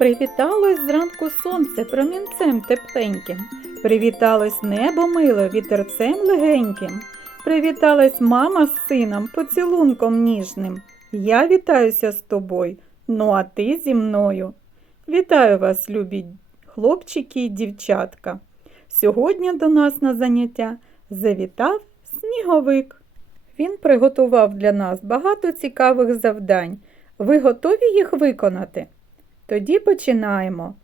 Привіталось зранку сонце промінцем тепленьким, привіталось небо мило вітерцем легеньким, привіталась мама з сином поцілунком ніжним. Я вітаюся з тобою, ну а ти зі мною. Вітаю вас, любі хлопчики і дівчатка. Сьогодні до нас на заняття завітав сніговик. Він приготував для нас багато цікавих завдань. Ви готові їх виконати? Тоді починаємо.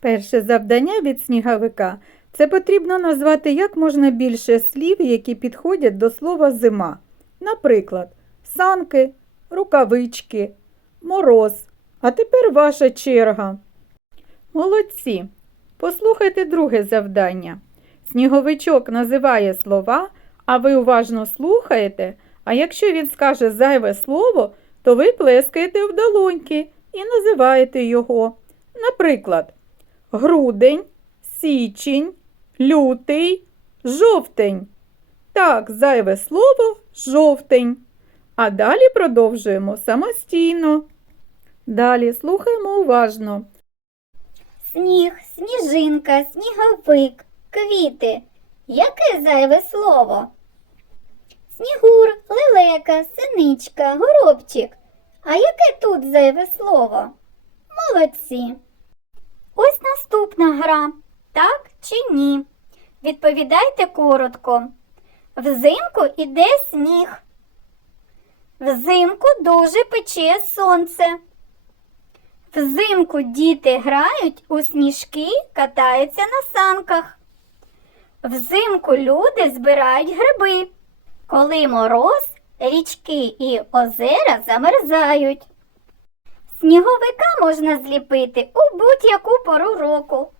Перше завдання від сніговика це потрібно назвати як можна більше слів, які підходять до слова зима. Наприклад, санки, рукавички, мороз. А тепер ваша черга. Молодці. Послухайте друге завдання. Сніговичок називає слова, а ви уважно слухаєте, а якщо він скаже зайве слово, то ви плескаєте в долоньки і називаєте його. Наприклад, грудень, січень, лютий, жовтень. Так, зайве слово жовтень. А далі продовжуємо самостійно. Далі слухаємо уважно. Сніг, сніжинка, сніговик, квіти. Яке зайве слово? Снігур, лелека, синичка, горобчик. А яке тут зайве слово? Молодці. Ось наступна гра. Так чи ні? Відповідайте коротко. Взимку іде сніг. Взимку дуже пече сонце. Взимку діти грають у сніжки, катаються на санках. Взимку люди збирають гриби. Коли мороз, річки і озера замерзають. Сніговика можна зліпити у будь-яку пору року.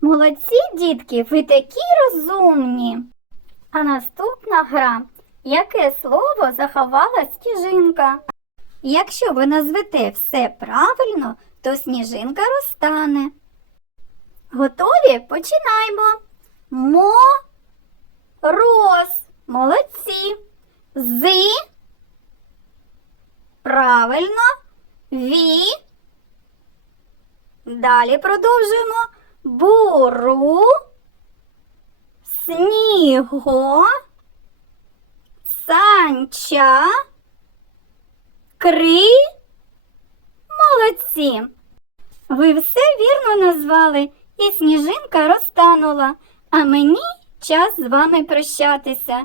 Молодці, дітки, ви такі розумні. А наступна гра. Яке слово заховала стіжинка? Якщо ви назвете все правильно, то сніжинка розтане. Готові? Починаємо. Мо роз. Молодці. Зи. Правильно. Ві. Далі продовжуємо. Буру. Сніго. Санча. Кри. Молодці. Ви все вірно назвали, і сніжинка розтанула, а мені час з вами прощатися.